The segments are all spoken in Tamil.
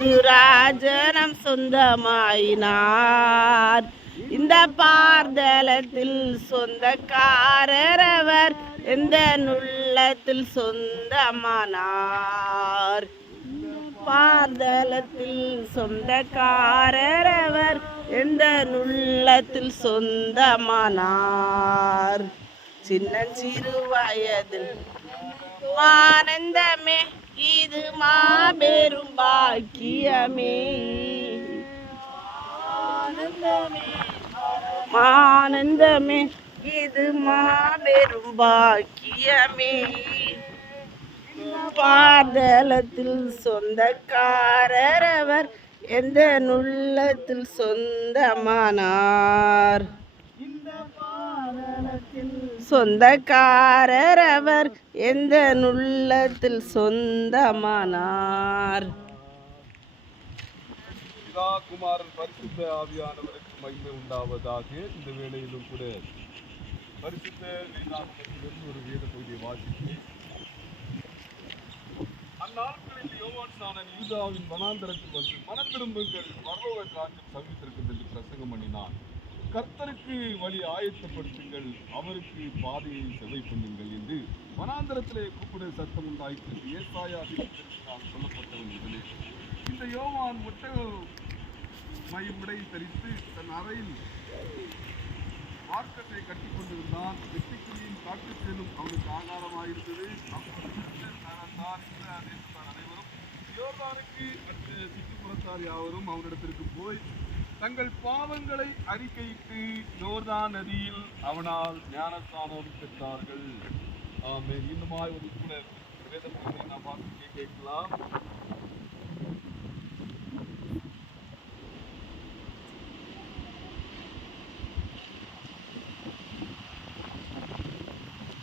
ராஜனம் சொந்தமாயினார். இந்த பார்தலத்தில் சொந்தக்காரர் அவர், எந்த நுள்ளத்தில் சொந்தமானார். பார்தலத்தில் சொந்தக்காரர் அவர், எந்த நுள்ளத்தில் சொந்தமானார். சின்னஞ்சிறு வயதில் ஆனந்தமே, இது மாபெரும் பாக்கியமே. ஆனந்தமே, இது மாபெரும் பாக்கியமே. பார்தலத்தில் சொந்தக்காரர் அவர், எந்த நுள்ளத்தில் சொந்தமானார். சொந்தக்காரர் அவர், எந்த நுள்ளத்தில் சொந்தமானார். பிதா குமாரன் பரிசுத்த ஆவியானவருக்கு மகிமை உண்டாவதாக. இந்த வேளையிலும் கூட பரிசுத்த வேதாகமத்திலிருந்து ஒரு வேத பகுதியை வாசித்து, அந்நாட்களில் யோவான் ஸ்நானன் யூதாவின் வனாந்தரத்தில் வந்து, மனம் திரும்புங்கள், பரலோக ராஜ்யம் சமீபித்திருக்கிறது என்று பிரசங்கம் பண்ணினான். கர்த்தருக்கு வழி ஆயத்தப்படுத்துங்கள், அவருக்கு பாதையை செவை பண்ணுங்கள் என்று வனாந்தரத்திலே கூப்பிட சத்தம் உண்டாயிற்று. ஏசாயா தீர்க்கதரிசியால் சொல்லப்பட்டவன் இதனே. இந்த யோவான் ஒட்டக மயிமுடை தரித்து தன் அறையில் மார்க்கத்தை கட்டி கொண்டிருந்தான். வெற்றிக்குழியின் காட்டு செல்லும் அவனுக்கு ஆகாரமாயிருந்தது. அனைவரும் யோர்தானுக்கு சுற்றுப்புறத்தார் யாவரும் அவனிடத்திற்கு போய் தங்கள் பாவங்களை அறிக்கையிட்டு யோர்தான் நதியில் அவனால் ஞானஸ்நானம் பெற்றார்கள். ஆமென். இன்னுமாய் ஒரு கூட வேதத்தை நாம் வாசிக்க கேட்கலாம்.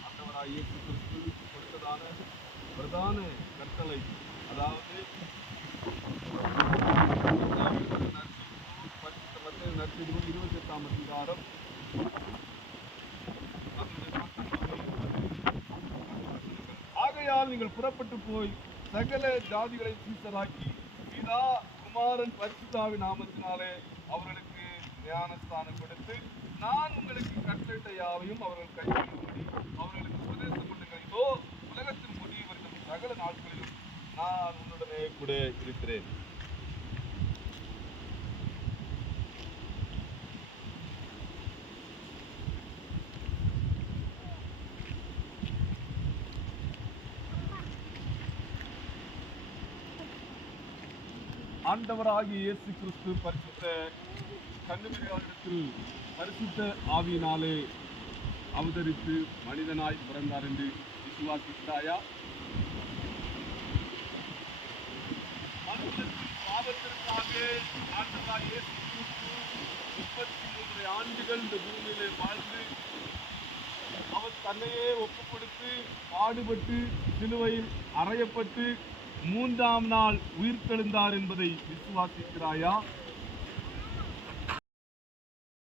ஆண்டவராகிய இயேசு கிறிஸ்து கொடுத்ததான பிரதான கட்டளை, அதாவது நற்செய்தி 28ஆம் அதிகாரம் ஆகையால் நீங்கள் புறப்பட்டு போய் சகல ஜாதிகளை சீசராக்கி, பிதா குமாரன் பரிசுத்தாவின் நாமத்தினாலே அவர்களுக்கு ஞானஸ்தானம் கொடுத்து, நான் உங்களுக்கு கட்டளையிட்ட யாவையும் அவர்கள் கைக்கொள்ளும்படி அவர்களுக்கு உபதேசம் பண்ணுங்கள். இதோ உலகத்தின் முடிவு வரைக்கும் சகல நாட்களிலும் நான் உன்னுடனே கூட இருக்கிறேன். ஆண்டவராகிய இயேசு கிறிஸ்து பரிசுத்த கன்னிமரியாளிடத்தில் பரிசுத்த ஆவியினாலே அவதரித்து மனிதனாய் பிறந்தார் என்று விசுவாசிக்கிறாயா? மனுஷத்தின் பாவத்திற்காக ஆண்டவராகிய இயேசு கிறிஸ்து 33 ஆண்டுகள் இந்த பூமியிலே வாழ்ந்து அவர் தன்னையே ஒப்புக் கொடுத்து பாடுபட்டு சிலுவையில் அறையப்பட்டு 3ஆம் நாள் உயிர்த்தெழுந்தார் என்பதை விசுவாசிக்கிறாயா?